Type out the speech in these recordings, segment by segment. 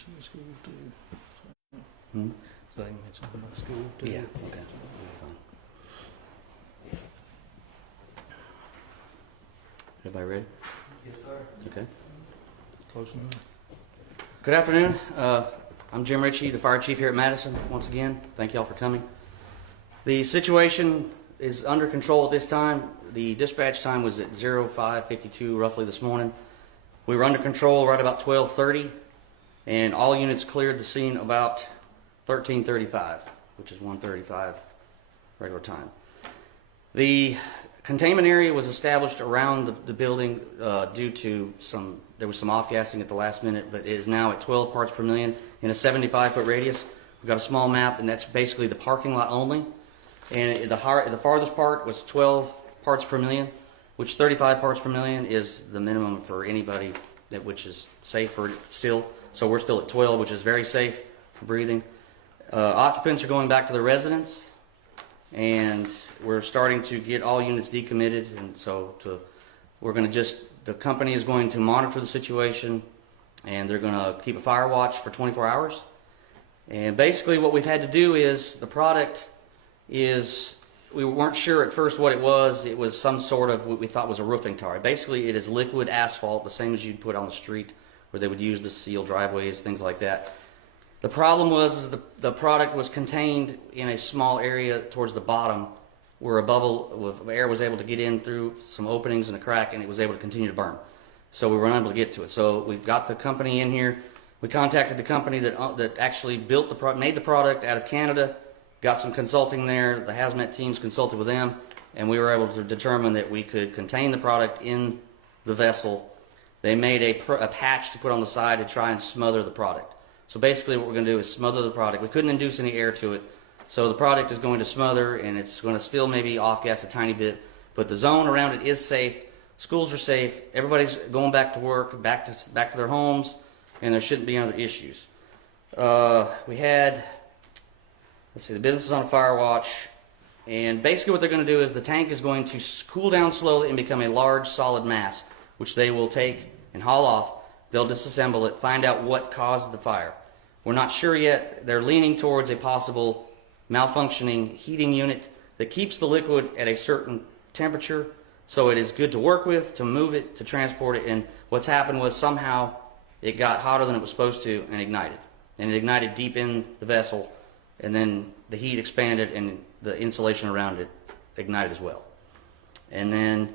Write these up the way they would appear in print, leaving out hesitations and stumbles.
mention the school too. Hmm? So they can mention about the school too. Yeah. Okay. Everybody ready? Yes, sir. Okay. Close enough. Good afternoon. I'm Jim Ritchie, the fire chief here at Madison. Once again, thank you all for coming. The situation is under control at this time. The dispatch time was at 05:52 roughly this morning. We were under control right about 12:30, and all units cleared the scene about 13:35, which is 1:35 regular time. The containment area was established around the building due to there was some off-gassing at the last minute, but it is now at 12 parts per million in a 75-foot radius. We've got a small map, and that's basically the parking lot only. And the farthest part was 12 parts per million, which 35 parts per million is the minimum for anybody which is safe for still. So we're still at 12, which is very safe for breathing. Occupants are going back to their residence, and we're starting to get all units decommitted, and so the company is going to monitor the situation, and they're going to keep a fire watch for 24 hours. And basically what we've had to do is the product is, we weren't sure at first what it was. It was some sort of what we thought was a roofing tar. Basically it is liquid asphalt, the same as you'd put on the street where they would use to seal driveways, things like that. The problem was the product was contained in a small area towards the bottom where a bubble of air was able to get in through some openings and a crack, and it was able to continue to burn. So we were unable to get to it. So we've got the company in here. We contacted the company that actually made the product out of Canada, got some consulting there. The hazmat teams consulted with them, and we were able to determine that we could contain the product in the vessel. They made a patch to put on the side to try and smother the product. So basically what we're going to do is smother the product. We couldn't induce any air to it. So the product is going to smother, and it's going to still maybe off-gas a tiny bit, but the zone around it is safe. Schools are safe. Everybody's going back to work, back to their homes, and there shouldn't be any other issues. We had, let's see, the business is on a fire watch, and basically what they're going to do is the tank is going to cool down slowly and become a large solid mass, which they will take and haul off. They'll disassemble it, find out what caused the fire. We're not sure yet. They're leaning towards a possible malfunctioning heating unit that keeps the liquid at a certain temperature, so it is good to work with, to move it, to transport it. And what's happened was somehow it got hotter than it was supposed to and ignited. And it ignited deep in the vessel, and then the heat expanded and the insulation around it ignited as well. And then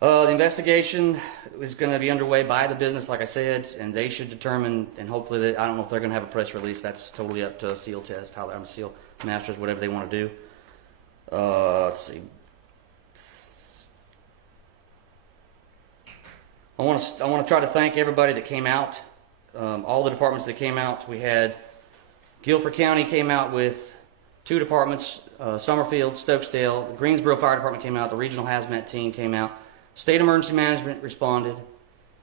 the investigation is going to be underway by the business, like I said, and they should determine, and hopefully, I don't know if they're going to have a press release. That's totally up to SEAL Test, how they're SEAL Masters, whatever they want to do. Let's see. I want to try to thank everybody that came out, all the departments that came out. We had Guilford County came out with 2 departments, Summerfield, Stokesdale, the Greensboro Fire Department came out, the regional hazmat team came out. State Emergency Management responded.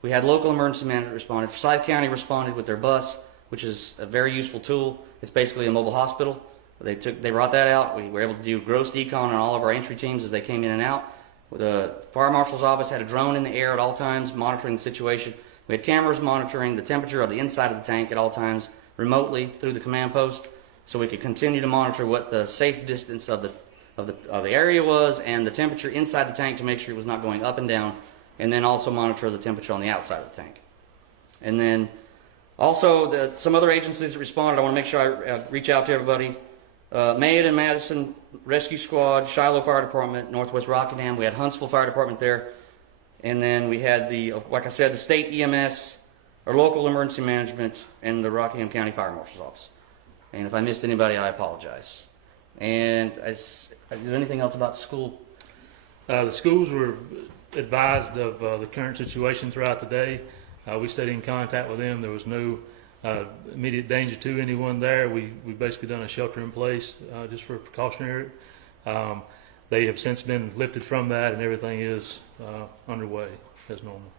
We had local emergency management responded. Forsyth County responded with their bus, which is a very useful tool. It's basically a mobile hospital. They brought that out. We were able to do gross decon on all of our entry teams as they came in and out. The fire marshal's office had a drone in the air at all times monitoring the situation. We had cameras monitoring the temperature of the inside of the tank at all times remotely through the command post, so we could continue to monitor what the safe distance of the area was and the temperature inside the tank to make sure it was not going up and down, and then also monitor the temperature on the outside of the tank. And then also some other agencies that responded, I want to make sure I reach out to everybody. Mayodan and Madison Rescue Squad, Shiloh Fire Department, Northwest Rockingham. We had Huntsville Fire Department there. And then we had like I said, the state EMS, our local emergency management, and the Rockingham County Fire Marshal's Office. And if I missed anybody, I apologize. And is there anything else about the school? The schools were advised of the current situation throughout the day. We stayed in contact with them. There was no immediate danger to anyone there. We basically done a shelter in place just for precautionary. They have since been lifted from that, and everything is underway as normal.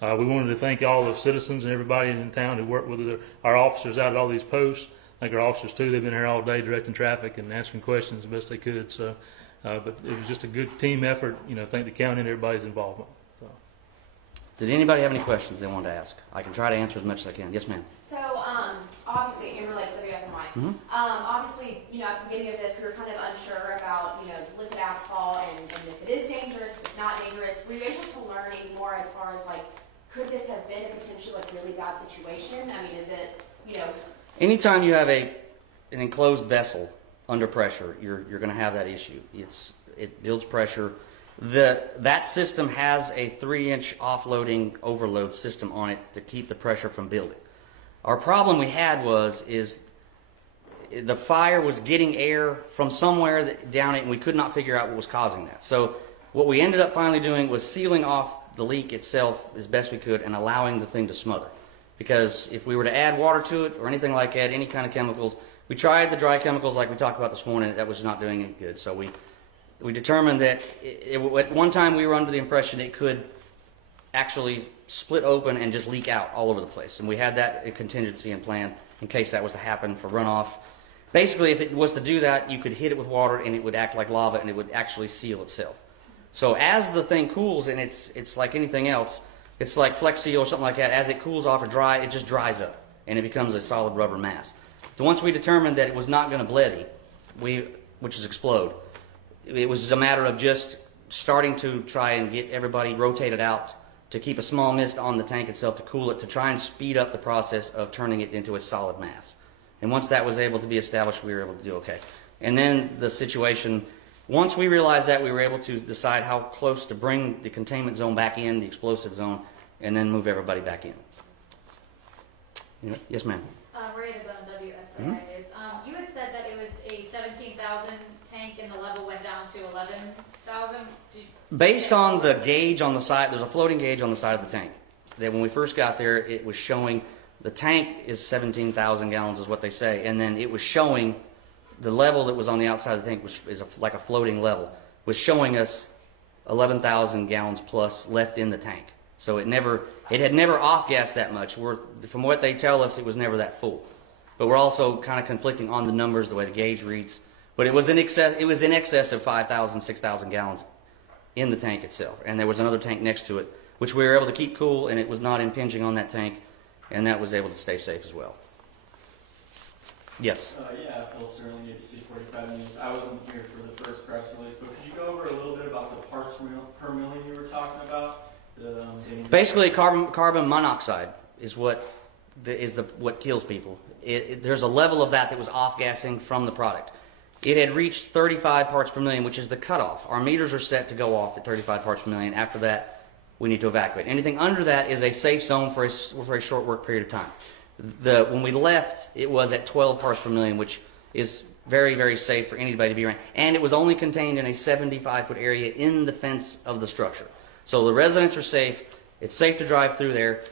We wanted to thank all the citizens and everybody in town who worked with our officers out at all these posts. Thank our officers too. They've been here all day directing traffic and answering questions the best they could. So, but it was just a good team effort. Thank the county and everybody's involvement. So. Did anybody have any questions they wanted to ask? I can try to answer as much as I can. Yes, ma'am. So, obviously, in relation to WFMI, obviously, at the beginning of this, we were kind of unsure about, liquid asphalt and if it is dangerous, if it's not dangerous. Were you able to learn any more as far as, could this have been a potential, really bad situation? I mean, is it, Anytime you have an enclosed vessel under pressure, you're going to have that issue. It builds pressure. That system has a 3-inch offloading overload system on it to keep the pressure from building. Our problem we had is the fire was getting air from somewhere down it, and we could not figure out what was causing that. So what we ended up finally doing was sealing off the leak itself as best we could and allowing the thing to smother. Because if we were to add water to it or anything like that, any kind of chemicals, we tried the dry chemicals like we talked about this morning, that was not doing any good. So we determined that at one time we were under the impression it could actually split open and just leak out all over the place. And we had that in contingency and plan in case that was to happen for runoff. Basically, if it was to do that, you could hit it with water and it would act like lava and it would actually seal itself. So as the thing cools, and it's like anything else, it's like Flex Seal or something like that, as it cools off or dry, it just dries up and it becomes a solid rubber mass. So once we determined that it was not going to bleed, which is explode, it was a matter of just starting to try and get everybody rotated out to keep a small mist on the tank itself to cool it, to try and speed up the process of turning it into a solid mass. And once that was able to be established, we were able to do okay. And then the situation, once we realized that, we were able to decide how close to bring the containment zone back in, the explosive zone, and then move everybody back in. Yes, ma'am. Maria DeBone, WXIIs. You had said that it was a 17,000 tank and the level went down to 11,000. Based on the gauge on the side, there's a floating gauge on the side of the tank. That when we first got there, it was showing the tank is 17,000 gallons is what they say, and then it was showing the level that was on the outside of the tank like a floating level, was showing us 11,000 gallons plus left in the tank. So it had never off-gassed that much. From what they tell us, it was never that full. But we're also kind of conflicting on the numbers, the way the gauge reads. But it was in excess of 5,000, 6,000 gallons in the tank itself. And there was another tank next to it, which we were able to keep cool, and it was not impinging on that tank, and that was able to stay safe as well. Yes? Yeah, Phil Sterling, ABC 45 News. I wasn't here for the first press release, but could you go over a little bit about the parts per million you were talking about? Basically, carbon monoxide is what kills people. There's a level of that was off-gassing from the product. It had reached 35 parts per million, which is the cutoff. Our meters are set to go off at 35 parts per million. After that, we need to evacuate. Anything under that is a safe zone for a short work period of time. When we left, it was at 12 parts per million, which is very, very safe for anybody to be around. And it was only contained in a 75-foot area in the fence of the structure. So the residents are safe. It's safe to drive through there.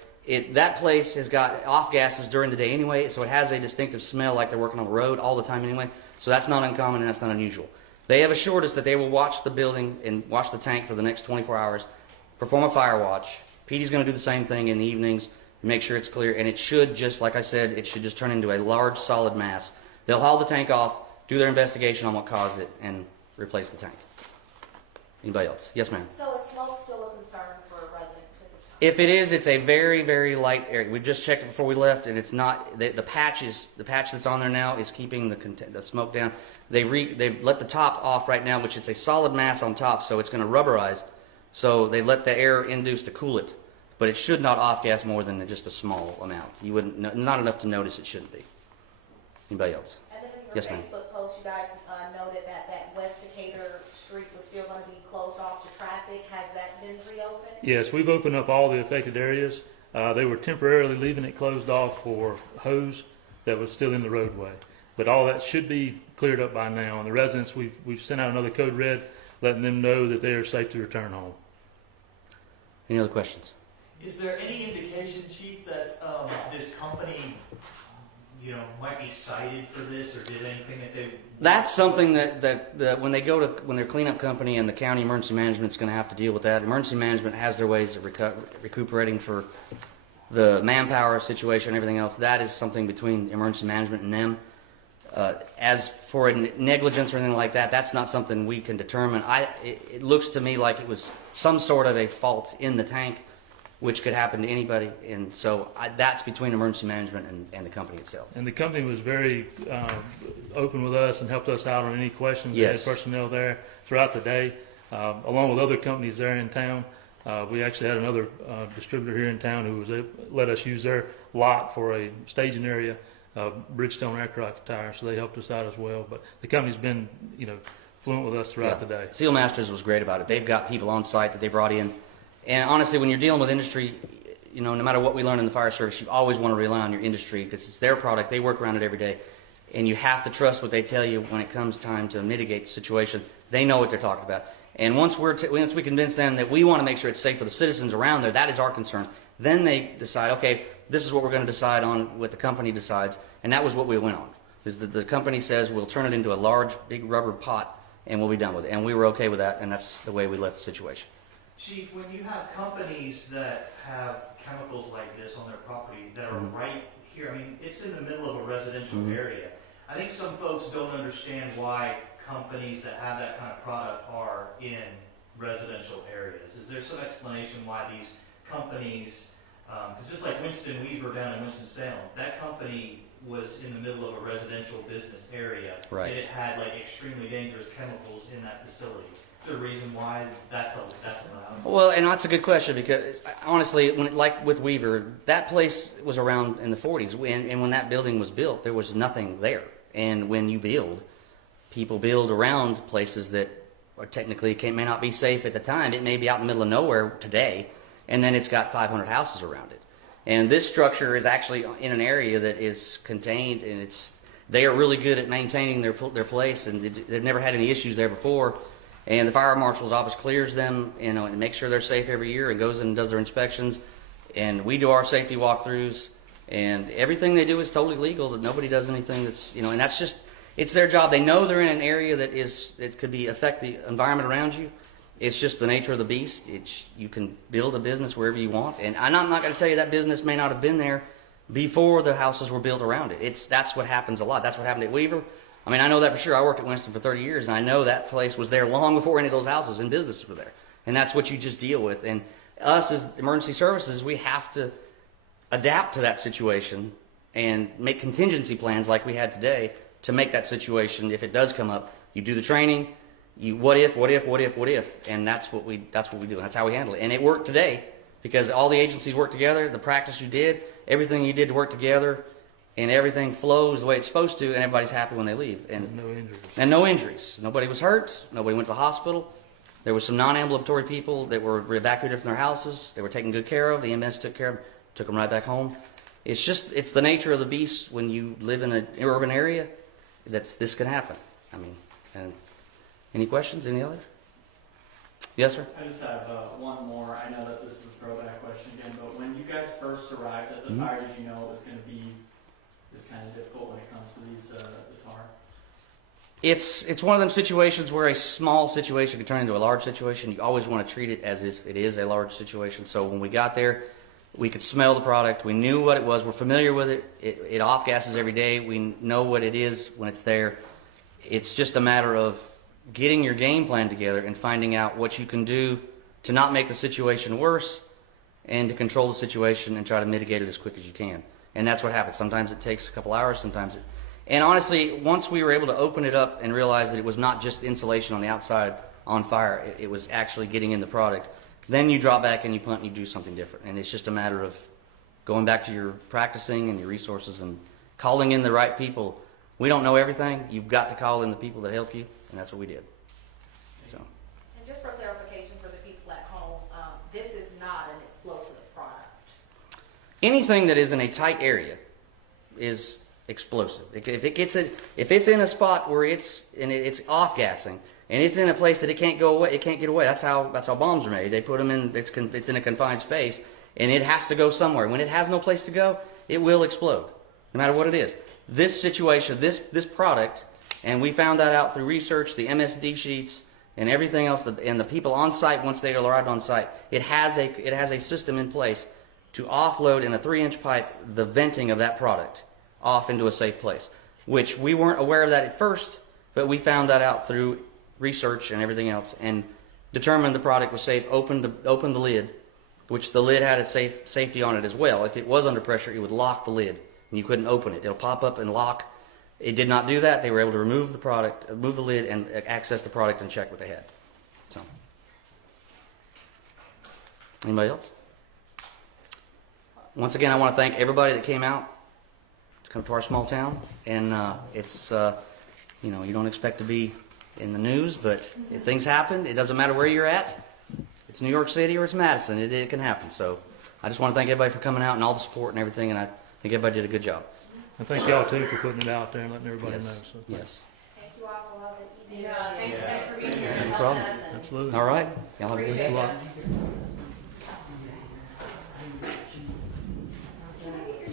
That place has got off gases during the day anyway, so it has a distinctive smell like they're working on the road all the time anyway. So that's not uncommon and that's not unusual. They have assured us that they will watch the building and watch the tank for the next 24 hours, perform a fire watch. Petey's going to do the same thing in the evenings, make sure it's clear, and it should just, like I said, it should just turn into a large solid mass. They'll haul the tank off, do their investigation on what caused it, and replace the tank. Anybody else? Yes, ma'am. So is smoke still a concern for residents at this time? If it is, it's a very, very light area. We just checked it before we left, and it's not. The patch that's on there now is keeping the smoke down. They've let the top off right now, which it's a solid mass on top, so it's going to rubberize. So they let the air induce to cool it, but it should not off gas more than just a small amount. You wouldn't, not enough to notice it shouldn't be. Anybody else? And then in your Yes, ma'am. Facebook post, you guys noted that West Decatur Street was still going to be closed off to traffic. Has that been reopened? Yes, we've opened up all the affected areas. They were temporarily leaving it closed off for hose that was still in the roadway. But all that should be cleared up by now. And the residents, we've sent out another code red letting them know that they are safe to return home. Any other questions? Is there any indication, Chief, that this company, might be cited for this, or did anything that they? That's something that when their cleanup company and the county emergency management's going to have to deal with that. Emergency management has their ways of recuperating for the manpower situation and everything else. That is something between emergency management and them. As for negligence or anything like that, that's not something we can determine. It looks to me like it was some sort of a fault in the tank, which could happen to anybody. And so that's between emergency management and the company itself. And the company was very open with us and helped us out on any questions. They Yes. had personnel there throughout the day, along with other companies there in town. We actually had another distributor here in town who was let us use their lot for a staging area, Bridgestone aircraft tire, so they helped us out as well. But the company's been, fluent with us throughout the day. Seal Masters was great about it. They've got people on site that they brought in. And honestly, when you're dealing with industry, no matter what we learn in the fire service, you always want to rely on your industry because it's their product. They work around it every day. And you have to trust what they tell you when it comes time to mitigate the situation. They know what they're talking about. And once we convince them that we want to make sure it's safe for the citizens around there, that is our concern. Then they decide, okay, this is what we're going to decide on, what the company decides. And that was what we went on. Is that the company says we'll turn it into a large, big rubber pot and we'll be done with it. And we were okay with that, and that's the way we left the situation. Chief, when you have companies that have chemicals like this on their property that are right here, I mean, it's in the middle of a residential area. I think some folks don't understand why companies that have that kind of product are in residential areas. Is there some explanation why these companies, because just like Winston Weaver down in Winston-Salem, that company was in the middle of a residential business area, Right. and it had like extremely dangerous chemicals in that facility. Is there a reason why that's allowed? Well, and that's a good question because honestly, like with Weaver, that place was around in the 40s, and when that building was built, there was nothing there. And when you build, people build around places that are technically may not be safe at the time. It may be out in the middle of nowhere today, and then it's got 500 houses around it. And this structure is actually in an area that is contained, and they are really good at maintaining their place, and they've never had any issues there before. And the fire marshal's office clears them, and makes sure they're safe every year, and goes in and does their inspections. And we do our safety walkthroughs, and everything they do is totally legal. That nobody does anything that's and that's just it's their job. They know they're in an area that could affect the environment around you. It's just the nature of the beast. You can build a business wherever you want, and I'm not going to tell you that business may not have been there before the houses were built around it. That's what happens a lot. That's what happened at Weaver. I mean, I know that for sure. I worked at Winston for 30 years, and I know that place was there long before any of those houses and businesses were there. And that's what you just deal with. And us as emergency services, we have to adapt to that situation and make contingency plans like we had today to make that situation, if it does come up, you do the training, you what if, and that's what we do, and that's how we handle it. And it worked today because all the agencies worked together, the practice you did, everything you did to work together, and everything flows the way it's supposed to, and everybody's happy when they leave. And No injuries. And no injuries. Nobody was hurt. Nobody went to the hospital. There were some non-ambulatory people that were evacuated from their houses. They were taken good care of. The EMS took care of them, took them right back home. It's the nature of the beast when you live in an urban area this can happen. I mean, and any questions? Any others? Yes, sir? I just have one more. I know that this is a throwback question again, but when you guys first arrived at the fire, did you know it was going to be this kind of difficult when it comes to the tar? It's one of them situations where a small situation can turn into a large situation. You always want to treat it as if it is a large situation. So when we got there, we could smell the product. We knew what it was. We're familiar with it. It off gases every day. We know what it is when it's there. It's just a matter of getting your game plan together and finding out what you can do to not make the situation worse and to control the situation and try to mitigate it as quick as you can. And that's what happens. Sometimes it takes a couple hours, sometimes it... And honestly, once we were able to open it up and realize that it was not just insulation on the outside on fire, it was actually getting in the product, then you drop back and you punt and you do something different. And it's just a matter of going back to your practicing and your resources and calling in the right people. We don't know everything. You've got to call in the people that help you, and that's what we did. So. And just for clarification for the people at home, this is not an explosive product. Anything that is in a tight area is explosive. If it's in a spot where it's off gassing and it's in a place that it can't go away, it can't get away. That's how bombs are made. They put them in. It's in a confined space, and it has to go somewhere. When it has no place to go, it will explode, no matter what it is. This situation, this product, and we found that out through research, the MSD sheets, and everything else, and the people on site once they arrived on site. It has a system in place to offload in a 3-inch pipe the venting of that product off into a safe place, which we weren't aware of that at first, but we found that out through research and everything else, and determined the product was safe. Opened the lid which the lid had a safety on it as well. If it was under pressure, it would lock the lid, and you couldn't open it. It'll pop up and lock. It did not do that. They were able to remove the lid, and access the product and check what they had. So, anybody else? Once again, I want to thank everybody that came out to come to our small town, and it's you know, you don't expect to be in the news, but if things happen. It doesn't matter where you're at. It's New York City or it's Madison. It can happen. So, I just want to thank everybody for coming out and all the support and everything, and I think everybody did a good job. And thank y'all too for putting it out there and letting everybody know. So thanks. Yes. Thank you all for loving. Yeah, thanks for being here and No helping problem. us. And Absolutely. All right. Y'all have a good Thanks a day. lot.